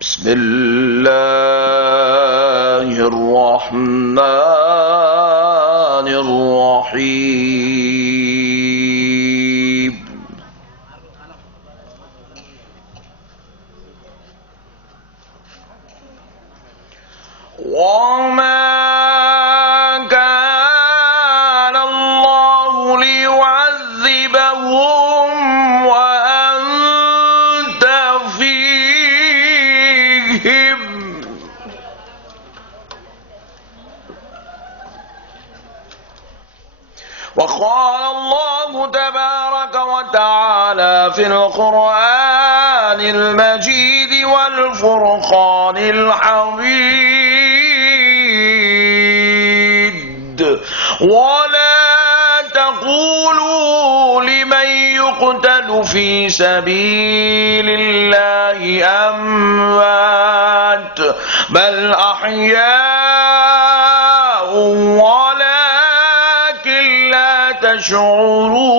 بسم الله الرحمن الرحيم وما كان الله ليعذبهم وأنت فيهم وقال الله تبارك وتعالى في القرآن المجيد والفرقان الحميد ولا تقولوا لمن يقتل في سبيل الله أموات بل أحياء ولكن لا تشعرون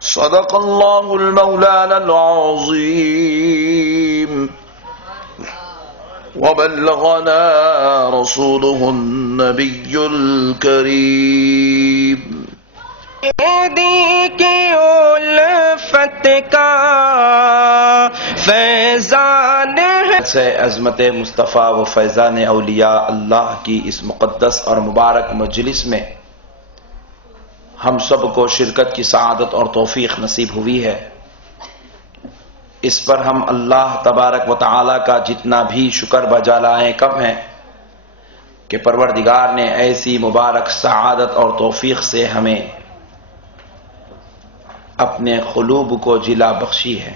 صدق الله المولانا العظيم وبلغنا رسوله النبي الكريم کی الفت کا فیضان سے عظمت مصطفیٰ و فیضان اولیاء اللہ کی اس مقدس اور مبارک مجلس میں ہم سب کو شرکت کی سعادت اور توفیق نصیب ہوئی ہے۔ اس پر ہم اللہ تبارک و تعالی کا جتنا بھی شکر بجا لائیں کم ہے کہ پروردگار نے ایسی مبارک سعادت اور توفیق سے ہمیں اپنے قلوب کو جلا بخشی ہے۔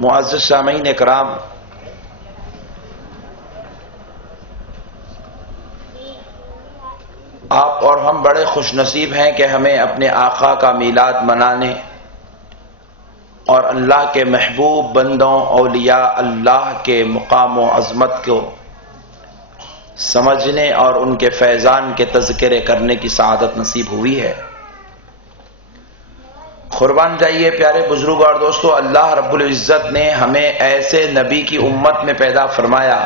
معزز سامعین کرام، آپ اور ہم بڑے خوش نصیب ہیں کہ ہمیں اپنے آقا کا میلاد منانے اور اللہ کے محبوب بندوں اولیاء اللہ کے مقام و عظمت کو سمجھنے اور ان کے فیضان کے تذکرے کرنے کی سعادت نصیب ہوئی ہے۔ قربان جائیے پیارے بزرگ اور دوستو، اللہ رب العزت نے ہمیں ایسے نبی کی امت میں پیدا فرمایا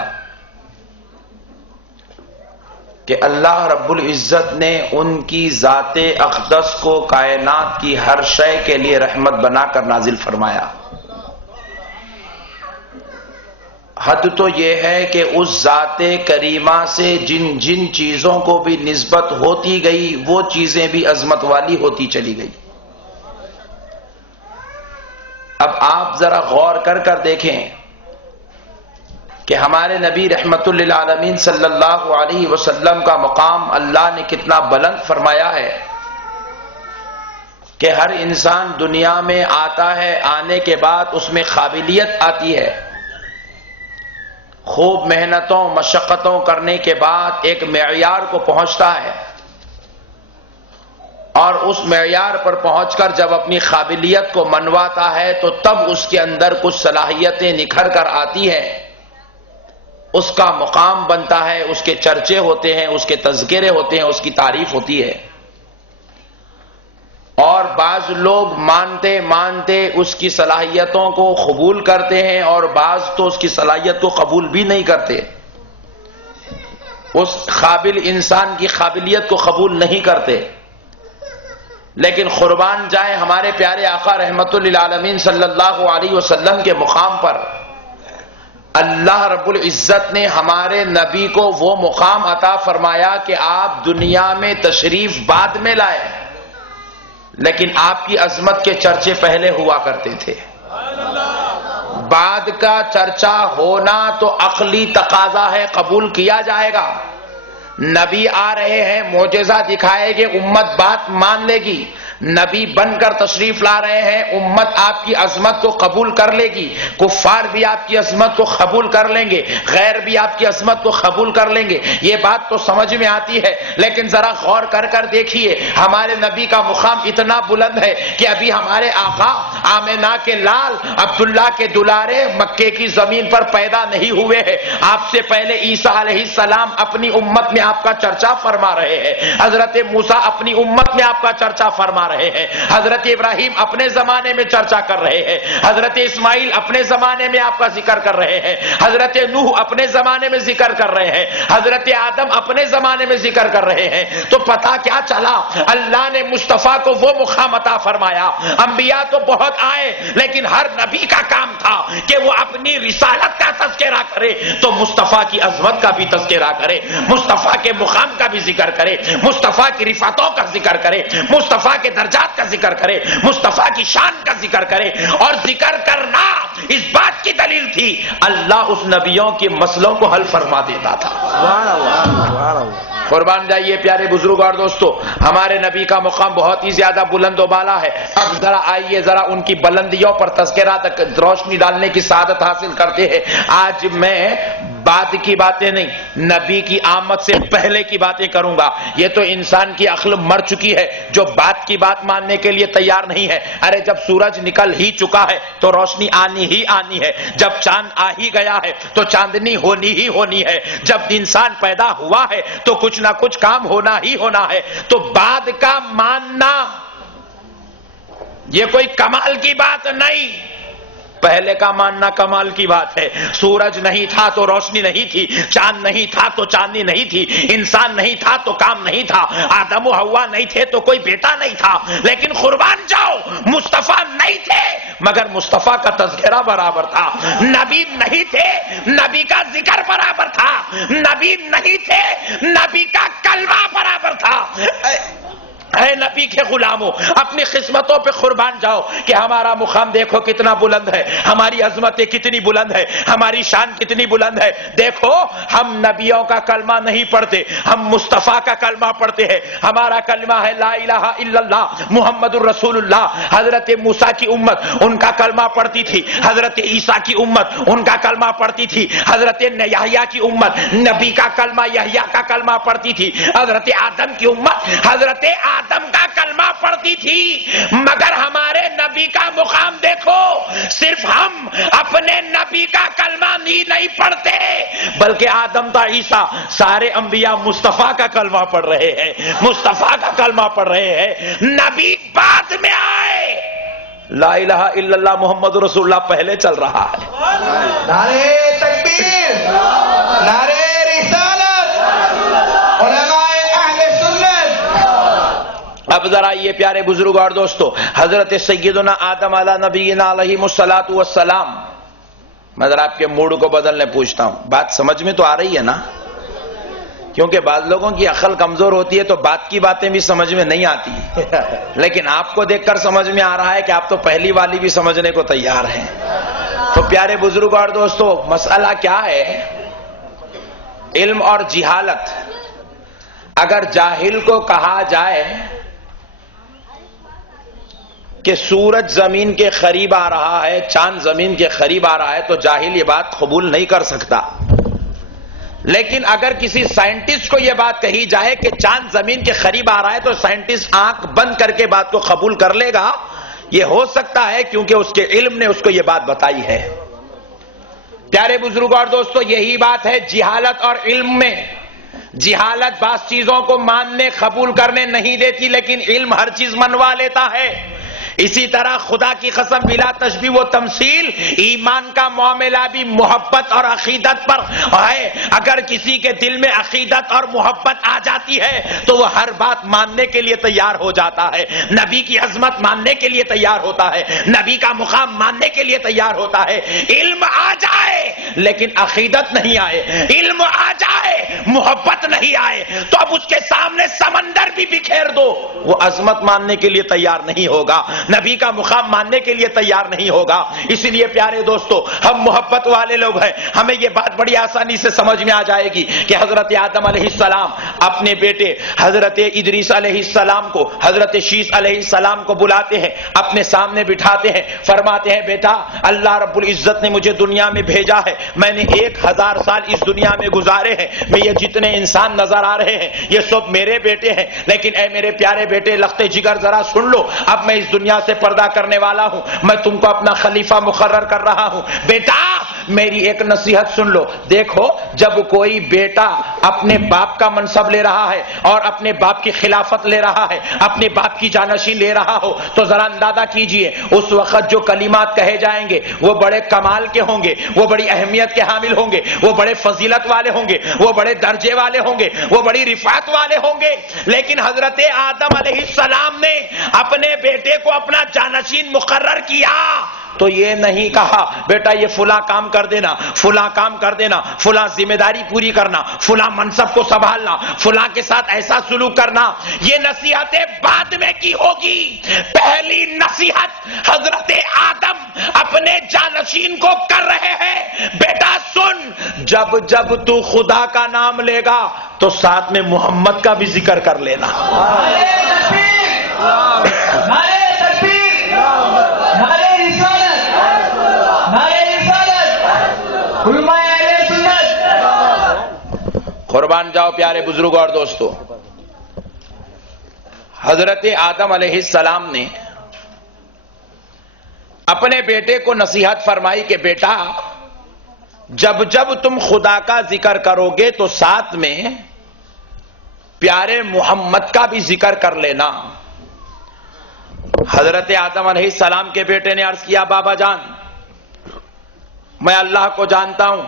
کہ اللہ رب العزت نے ان کی ذات اقدس کو کائنات کی ہر شے کے لیے رحمت بنا کر نازل فرمایا۔ حد تو یہ ہے کہ اس ذات کریمہ سے جن جن چیزوں کو بھی نسبت ہوتی گئی وہ چیزیں بھی عظمت والی ہوتی چلی گئی۔ اب آپ ذرا غور کر دیکھیں کہ ہمارے نبی رحمت للعالمین صلی اللہ علیہ وسلم کا مقام اللہ نے کتنا بلند فرمایا ہے کہ ہر انسان دنیا میں آتا ہے، آنے کے بعد اس میں قابلیت آتی ہے، خوب محنتوں مشقتوں کرنے کے بعد ایک معیار کو پہنچتا ہے، اور اس معیار پر پہنچ کر جب اپنی قابلیت کو منواتا ہے تو تب اس کے اندر کچھ صلاحیتیں نکھر کر آتی ہیں، اس کا مقام بنتا ہے، اس کے چرچے ہوتے ہیں، اس کے تذکرے ہوتے ہیں، اس کی تعریف ہوتی ہے۔ اور بعض لوگ مانتے مانتے اس کی صلاحیتوں کو قبول کرتے ہیں اور بعض تو اس کی صلاحیت کو قبول بھی نہیں کرتے، اس قابل انسان کی قابلیت کو قبول نہیں کرتے۔ لیکن قربان جائیں ہمارے پیارے آقا رحمت للعالمین صلی اللہ علیہ وسلم کے مقام پر اللہ رب العزت نے ہمارے نبی کو وہ مقام عطا فرمایا کہ آپ دنیا میں تشریف بعد میں لائے، لیکن آپ کی عظمت کے چرچے پہلے ہوا کرتے تھے۔ بعد کا چرچا ہونا تو عقلی تقاضا ہے، قبول کیا جائے گا۔ نبی آ رہے ہیں، معجزہ دکھائے گے، امت بات مان لے گی۔ نبی بن کر تشریف لا رہے ہیں، امت آپ کی عظمت کو قبول کر لے گی، کفار بھی آپ کی عظمت کو قبول کر لیں گے، غیر بھی آپ کی عظمت کو قبول کر لیں گے۔ یہ بات تو سمجھ میں آتی ہے، لیکن ذرا غور کر دیکھیے ہمارے نبی کا مقام اتنا بلند ہے کہ ابھی ہمارے آقا آمنہ کے لال عبداللہ کے دلارے مکے کی زمین پر پیدا نہیں ہوئے ہیں۔ آپ سے پہلے عیسیٰ علیہ السلام اپنی امت میں میں آپ کا چرچا فرما رہے ہیں، حضرت موسیٰ اپنی امت میں آپ کا چرچا فرما رہے ہیں، حضرت ابراہیم اپنے زمانے میں چرچا کر رہے ہیں، حضرت اسماعیل اپنے زمانے میں آپ کا ذکر کر رہے ہیں، حضرت نوح اپنے زمانے میں ذکر کر رہے ہیں، حضرت آدم اپنے زمانے میں ذکر کر رہے ہیں، تو پتہ کیا چلا؟ اللہ نے مصطفیٰ کو وہ مقام عطا فرمایا۔ انبیاء تو بہت آئے، لیکن ہر نبی کا کام تھا کہ وہ اپنی رسالت کا تذکرہ کرے، تو مصطفیٰ کی عظمت کا بھی تذکرہ کرے، مصطفیٰ کے مقام کا بھی ذکر کرے، مصطفیٰ کی رفعتوں کا ذکر کرے، مصطفیٰ کے درجات کا ذکر کرے، مصطفیٰ کی شان کا ذکر کرے۔ اور ذکر کرنا اس بات کی دلیل تھی اللہ اس نبیوں کے مسئلوں کو حل فرما دیتا تھا۔ قربان جائیے پیارے بزرگ اور دوستو، ہمارے نبی کا مقام بہت ہی زیادہ بلند و بالا ہے۔ اب ذرا آئیے ذرا ان کی بلندیوں پر تذکرہ تک روشنی ڈالنے کی سعادت حاصل کرتے ہیں۔ آج میں بعد کی باتیں نہیں، نبی کی آمد سے پہلے کی باتیں کروں گا۔ یہ تو انسان کی عقل مر چکی ہے جو بعد کی بات ماننے کے لیے تیار نہیں ہے۔ ارے جب سورج نکل ہی چکا ہے تو روشنی آنی ہی آنی ہے، جب چاند آ ہی گیا ہے تو چاندنی ہونی ہی ہونی ہے، جب انسان پیدا ہوا ہے تو کچھ نہ کچھ کام ہونا ہی ہونا ہے۔ تو بعد کا ماننا یہ کوئی کمال کی بات نہیں، پہلے کا ماننا کمال کی بات ہے۔ سورج نہیں تھا تو روشنی نہیں تھی، چاند نہیں تھا تو چاندنی نہیں تھی، انسان نہیں تھا تو کام نہیں تھا، آدم و حوا نہیں تھے تو کوئی بیٹا نہیں تھا، لیکن قربان جاؤ مصطفیٰ نہیں تھے مگر مصطفیٰ کا تذکرہ برابر تھا، نبی نہیں تھے نبی کا ذکر برابر تھا، نبی نہیں تھے نبی کا کلمہ برابر تھا۔ اے نبی کے غلاموں، اپنی قسمتوں پہ قربان جاؤ کہ ہمارا مقام دیکھو کتنا بلند ہے، ہماری عظمتیں کتنی بلند ہے، ہماری شان کتنی بلند ہے۔ دیکھو ہم نبیوں کا کلمہ نہیں پڑھتے، ہم مصطفیٰ کا کلمہ پڑھتے ہیں۔ ہمارا کلمہ ہے لا الہ الا اللہ محمد الرسول اللہ۔ حضرت موسیٰ کی امت ان کا کلمہ پڑھتی تھی، حضرت عیسیٰ کی امت ان کا کلمہ پڑھتی تھی، حضرت یحییٰ کی امت نبی کا کلمہ یحییٰ کا کلمہ پڑھتی تھی، حضرت آدم کی امت حضرت آدم کا کلمہ پڑھتی تھی، مگر ہمارے نبی کا مقام دیکھو، صرف ہم اپنے نبی کا کلمہ نہیں پڑھتے بلکہ آدم تا عیسیٰ سارے انبیاء مصطفیٰ کا کلمہ پڑھ رہے ہیں، مصطفیٰ کا کلمہ پڑھ رہے ہیں۔ نبی بعد میں آئے، لا الہ الا اللہ محمد رسول اللہ پہلے چل رہا ہے۔ نعرہ تکبیر، نعرہ رسالت، علماء اب ذرا یہ پیارے بزرگ اور دوستو، حضرت سیدنا آدم علی نبینا علیہ الصلوۃ والسلام، میں ذرا آپ کے موڈ کو بدلنے پوچھتا ہوں، بات سمجھ میں تو آ رہی ہے نا؟ کیونکہ بعض لوگوں کی عقل کمزور ہوتی ہے تو بات کی باتیں بھی سمجھ میں نہیں آتی، لیکن آپ کو دیکھ کر سمجھ میں آ رہا ہے کہ آپ تو پہلی والی بھی سمجھنے کو تیار ہیں۔ تو پیارے بزرگ اور دوستو، مسئلہ کیا ہے؟ علم اور جہالت۔ اگر جاہل کو کہا جائے کہ سورج زمین کے قریب آ رہا ہے، چاند زمین کے قریب آ رہا ہے، تو جاہل یہ بات قبول نہیں کر سکتا۔ لیکن اگر کسی سائنٹسٹ کو یہ بات کہی جائے کہ چاند زمین کے قریب آ رہا ہے تو سائنٹسٹ آنکھ بند کر کے بات کو قبول کر لے گا۔ یہ ہو سکتا ہے کیونکہ اس کے علم نے اس کو یہ بات بتائی ہے۔ پیارے بزرگوں اور دوستو، یہی بات ہے جہالت اور علم میں۔ جہالت بعض چیزوں کو ماننے قبول کرنے نہیں دیتی، لیکن علم ہر چیز منوا لیتا ہے۔ اسی طرح خدا کی قسم بلا تشبیہ و تمثیل، ایمان کا معاملہ بھی محبت اور عقیدت پر ہے۔ اگر کسی کے دل میں عقیدت اور محبت آ جاتی ہے تو وہ ہر بات ماننے کے لیے تیار ہو جاتا ہے، نبی کی عظمت ماننے کے لیے تیار ہوتا ہے، نبی کا مقام ماننے کے لیے تیار ہوتا ہے۔ علم آ جائے لیکن عقیدت نہیں آئے، علم آ جائے محبت نہیں آئے تو اب اس کے سامنے سمندر بھی بکھیر دو، وہ عظمت ماننے کے لیے تیار نہیں ہوگا، نبی کا مقام ماننے کے لیے تیار نہیں ہوگا۔ اسی لیے پیارے دوستو، ہم محبت والے لوگ ہیں، ہمیں یہ بات بڑی آسانی سے سمجھ میں آ جائے گی کہ حضرت آدم علیہ السلام اپنے بیٹے حضرت ادریس علیہ السلام کو، حضرت شیس علیہ السلام کو بلاتے ہیں، اپنے سامنے بٹھاتے ہیں، فرماتے ہیں بیٹا اللہ رب العزت نے مجھے دنیا میں بھیجا ہے، میں نے 1000 سال اس دنیا میں گزارے ہیں، میں یہ جتنے انسان نظر آ رہے ہیں یہ سب میرے بیٹے ہیں، لیکن اے میرے پیارے بیٹے لخت جگر ذرا سن لو، اب میں اس دنیا سے پردہ کرنے والا ہوں، میں تم کو اپنا خلیفہ مقرر کر رہا ہوں، بیٹا میری ایک نصیحت سن لو. دیکھو جب کوئی بیٹا اپنے باپ کا منصب لے رہا ہے اور اپنے باپ کی خلافت لے رہا ہے, اپنے باپ کی جانشین لے رہا ہو, تو ذرا اندازہ کیجئے اس وقت جو کلمات کہے جائیں گے وہ بڑے کمال کے ہوں گے, وہ بڑی اہمیت کے حامل ہوں گے, وہ بڑے فضیلت والے ہوں گے, وہ بڑے درجے والے ہوں گے, وہ بڑی رفعت والے ہوں گے. لیکن حضرت آدم علیہ السلام نے اپنے بیٹے کو اپنا جانشین مقرر کیا تو یہ نہیں کہا بیٹا یہ فلاں کام کر دینا, فلاں کام کر دینا, فلاں ذمہ داری پوری کرنا, فلاں منصب کو سنبھالنا, فلاں کے ساتھ ایسا سلوک کرنا. یہ نصیحتیں بعد میں کی ہوگی. پہلی نصیحت حضرت آدم اپنے جانشین کو کر رہے ہیں, بیٹا سن, جب جب تو خدا کا نام لے گا تو ساتھ میں محمد کا بھی ذکر کر لینا. قربان جاؤ پیارے بزرگ اور دوستو, حضرت آدم علیہ السلام نے اپنے بیٹے کو نصیحت فرمائی کہ بیٹا جب جب تم خدا کا ذکر کرو گے تو ساتھ میں پیارے محمد کا بھی ذکر کر لینا. حضرت آدم علیہ السلام کے بیٹے نے عرض کیا بابا جان میں اللہ کو جانتا ہوں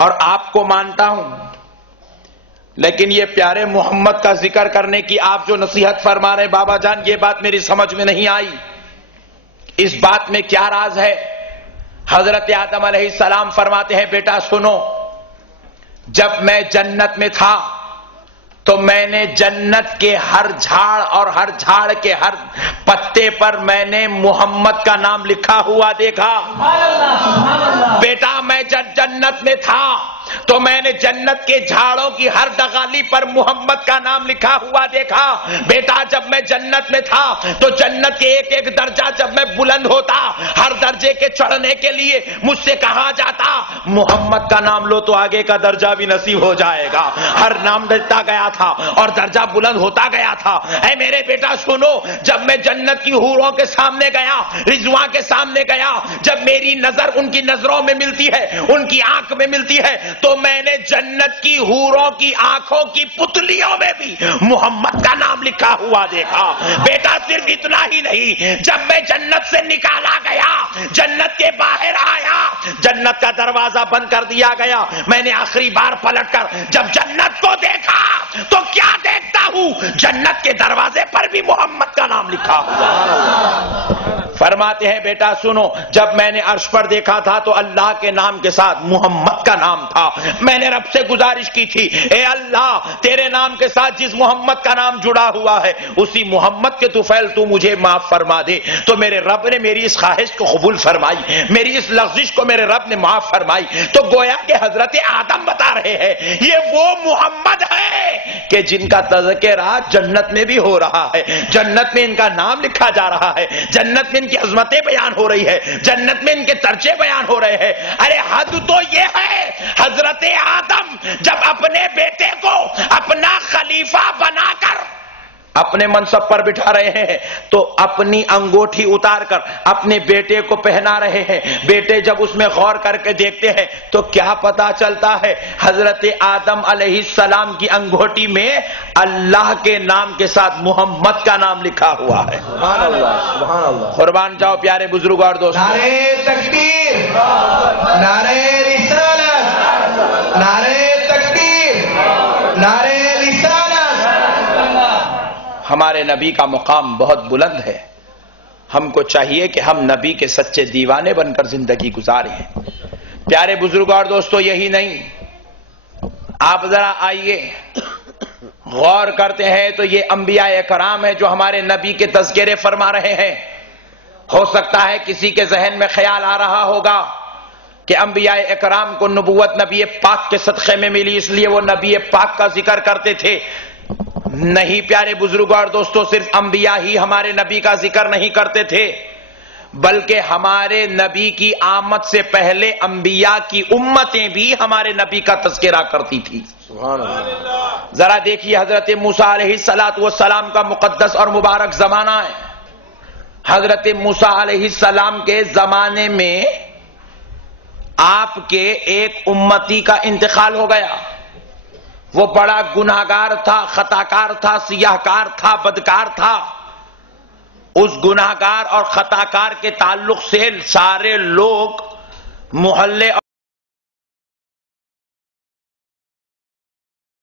اور آپ کو مانتا ہوں, لیکن یہ پیارے محمد کا ذکر کرنے کی آپ جو نصیحت فرما رہے ہیں بابا جان یہ بات میری سمجھ میں نہیں آئی, اس بات میں کیا راز ہے؟ حضرت آدم علیہ السلام فرماتے ہیں بیٹا سنو, جب میں جنت میں تھا تو میں نے جنت کے ہر جھاڑ اور ہر جھاڑ کے ہر پتے پر میں نے محمد کا نام لکھا ہوا دیکھا. بیٹا میں جب جنت میں تھا تو میں نے جنت کے جھاڑوں کی ہر ڈغالی پر محمد کا نام لکھا ہوا دیکھا. بیٹا جب میں جنت میں تھا تو جنت کے ایک ایک درجہ جب میں بلند ہوتا, ہر درجے کے چڑھنے کے لیے مجھ سے کہا جاتا محمد کا نام لو تو آگے کا درجہ بھی نصیب ہو جائے گا. ہر نام دیتا گیا تھا اور درجہ بلند ہوتا گیا تھا. اے میرے بیٹا سنو, جب میں جنت کی حوروں کے سامنے گیا, رضوان کے سامنے گیا, جب میری نظر ان کی نظروں میں ملتی ہے, ان کی آنکھ میں ملتی ہے, تو میں نے جنت کی حوروں کی آنکھوں کی پتلیوں میں بھی محمد کا نام لکھا ہوا دیکھا. بیٹا صرف اتنا ہی نہیں, جب میں جنت سے نکالا گیا, جنت کے باہر آیا, جنت کا دروازہ بند کر دیا گیا, میں نے آخری بار پلٹ کر جب جنت کو دیکھا تو کیا دیکھتا ہوں, جنت کے دروازے پر بھی محمد کا نام لکھا ہوا. فرماتے ہیں بیٹا سنو, جب میں نے عرش پر دیکھا تھا تو اللہ کے نام کے ساتھ محمد کا نام تھا. میں نے رب سے گزارش کی تھی اے اللہ تیرے نام کے ساتھ جس محمد کا نام جڑا ہوا ہے اسی محمد کے طفیل تو مجھے معاف فرما دے. تو میرے رب نے میری اس خواہش کو قبول فرمائی, میری اس لغزش کو میرے رب نے معاف فرمائی. تو گویا کہ حضرت آدم بتا رہے ہیں یہ وہ محمد ہے کہ جن کا تذکرہ جنت میں بھی ہو رہا ہے, جنت میں ان کا نام لکھا جا رہا ہے, جنت میں ان کی عظمتیں بیان ہو رہی ہے, جنت میں ان کے درجے بیان ہو رہے ہیں. ارے حد تو یہ ہے, حضرت آدم جب اپنے بیٹے کو اپنا خلیفہ بنا کر اپنے منصب پر بٹھا رہے ہیں تو اپنی انگوٹھی اتار کر اپنے بیٹے کو پہنا رہے ہیں. بیٹے جب اس میں غور کر کے دیکھتے ہیں تو کیا پتا چلتا ہے, حضرت آدم علیہ السلام کی انگوٹھی میں اللہ کے نام کے ساتھ محمد کا نام لکھا ہوا ہے. سبحان اللہ, سبحان اللہ. قربان جاؤ پیارے بزرگ اور دوستو, نعرے تکبیر, نعرے رسالت, نعرے تکبیر, نعرے رسالت. ہمارے نبی کا مقام بہت بلند ہے, ہم کو چاہیے کہ ہم نبی کے سچے دیوانے بن کر زندگی گزاریں. پیارے بزرگ اور دوستو یہی نہیں, آپ ذرا آئیے غور کرتے ہیں تو یہ انبیاء کرام ہیں جو ہمارے نبی کے تذکرے فرما رہے ہیں. ہو سکتا ہے کسی کے ذہن میں خیال آ رہا ہوگا کہ انبیاء اکرام کو نبوت نبی پاک کے صدقے میں ملی اس لیے وہ نبی پاک کا ذکر کرتے تھے. نہیں پیارے بزرگوں اور دوستوں, صرف انبیاء ہی ہمارے نبی کا ذکر نہیں کرتے تھے بلکہ ہمارے نبی کی آمد سے پہلے انبیاء کی امتیں بھی ہمارے نبی کا تذکرہ کرتی تھی. سبحان اللہ. ذرا دیکھیے حضرت موسیٰ علیہ السلام کا مقدس اور مبارک زمانہ ہے. حضرت موسیٰ علیہ السلام کے زمانے میں آپ کے ایک امتی کا انتقال ہو گیا، وہ بڑا گناہگار تھا، خطاکار تھا، سیاہکار تھا، بدکار تھا. اس گناہگار اور خطاکار کے تعلق سے سارے لوگ محلے